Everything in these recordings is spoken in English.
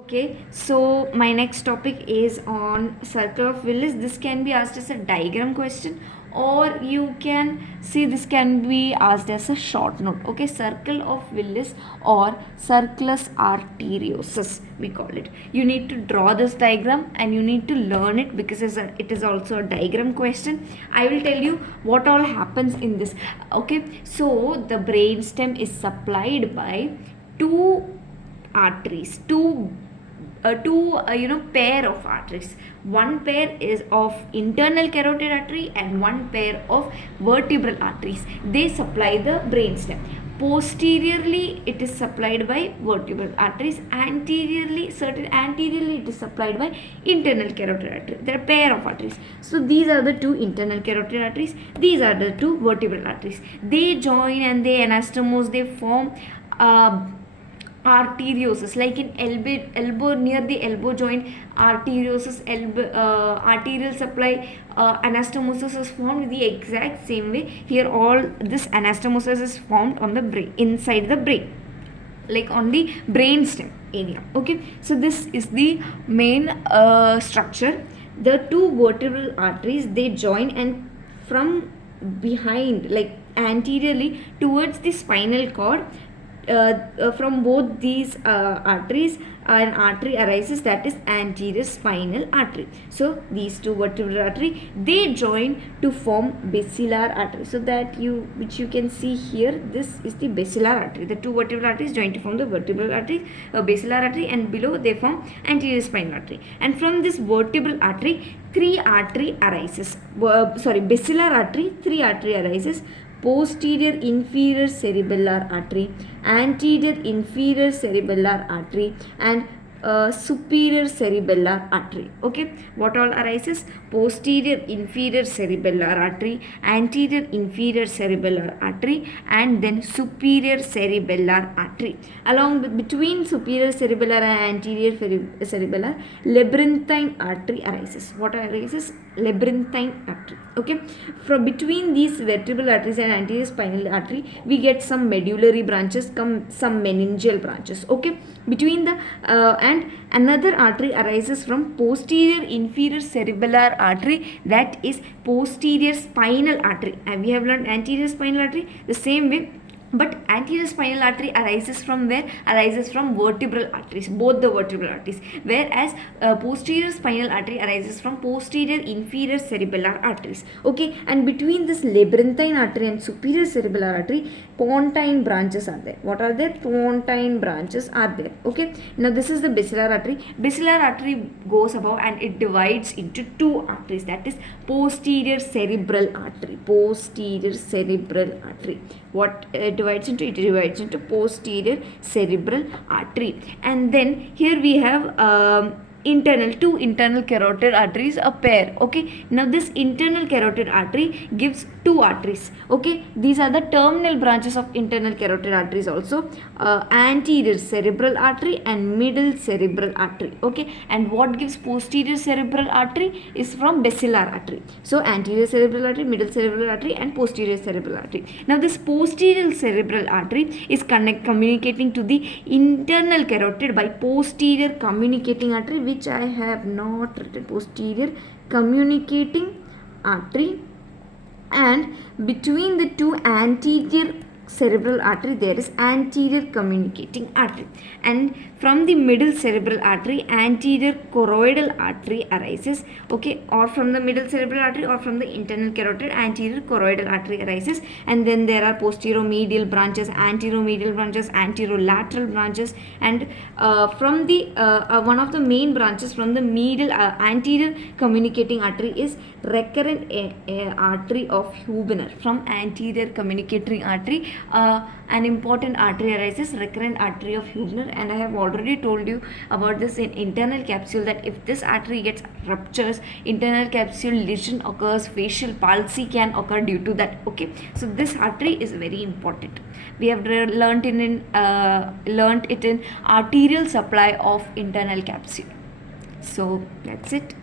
Okay, so my next topic is on circle of Willis. This can be asked as a diagram question, or you can see this can be asked as a short note. Okay, circle of Willis or circulus arteriosus, we call it. You need to draw this diagram and you need to learn it because it is also a diagram question. I will tell you what all happens in this. Okay, so the brainstem is supplied by two arteries, two pair of arteries. One pair is of internal carotid artery and one pair of vertebral arteries. They supply the brainstem. Posteriorly it is supplied by vertebral arteries. Anteriorly it is supplied by internal carotid artery. There are a pair of arteries. So these are the two internal carotid arteries, these are the two vertebral arteries. They join and they anastomose, they form arteriosus, like in elbow near the elbow joint, arteriosus, arterial supply, anastomosis is formed the exact same way. Here all this anastomosis is formed on the brain, inside the brain, like on the brainstem area. Okay, so this is the main structure. The two vertebral arteries, they join and from behind, like anteriorly towards the spinal cord, from both these arteries, an artery arises, that is anterior spinal artery. So these two vertebral artery, they join to form basilar artery. So that which you can see here, this is the basilar artery. The two vertebral arteries join to form the vertebral artery, basilar artery, and below they form anterior spinal artery. And from this vertebral artery, three artery arises. Basilar artery, three artery arises: posterior inferior cerebellar artery, anterior inferior cerebellar artery, and superior cerebellar artery. Okay, what all arises? Posterior inferior cerebellar artery, anterior inferior cerebellar artery, and then superior cerebellar artery. Between superior cerebellar and anterior cerebellar, labyrinthine artery arises. What arises? Labyrinthine artery. Okay, from between these vertebral arteries and anterior spinal artery, we get some medullary branches, some meningeal branches. Okay, between the and another artery arises from posterior inferior cerebellar artery, that is posterior spinal artery. And we have learned anterior spinal artery the same way, but anterior spinal artery arises from where? Arises from vertebral arteries, both the vertebral arteries, whereas posterior spinal artery arises from posterior inferior cerebellar arteries. Okay, and between this labyrinthine artery and superior cerebellar artery, pontine branches are there. What are there? Pontine branches are there. Okay, now this is the basilar artery. Basilar artery goes above and it divides into two arteries, that is posterior cerebral artery. Posterior cerebral artery. What it divides into? It divides into posterior cerebral artery. And then here we have two internal carotid arteries, a pair. Okay, now this internal carotid artery gives two arteries. Okay, these are the terminal branches of internal carotid arteries also, anterior cerebral artery and middle cerebral artery. Okay, and what gives posterior cerebral artery is from basilar artery. So anterior cerebral artery, middle cerebral artery, and posterior cerebral artery. Now this posterior cerebral artery is communicating to the internal carotid by posterior communicating artery, which I have not written. Posterior communicating artery, and between the two anterior cerebral artery there is anterior communicating artery, and from the middle cerebral artery, anterior choroidal artery arises. Okay, or from the middle cerebral artery or from the internal carotid, anterior choroidal artery arises. And then there are posteromedial branches, anteromedial branches, anterolateral branches, and from the one of the main branches from the middle anterior communicating artery is recurrent artery of Hubener. From anterior communicating artery, an important artery arises, recurrent artery of Hubener, and I have already told you about this in internal capsule, that if this artery gets ruptures, internal capsule lesion occurs, facial palsy can occur due to that. Okay, so this artery is very important. We have learnt it in arterial supply of internal capsule. So that's it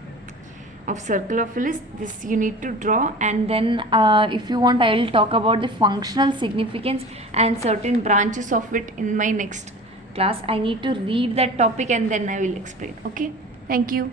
of circle of Willis. This you need to draw, and then if you want, I will talk about the functional significance and certain branches of it in my next class. I need to read that topic and then I will explain. Okay, thank you.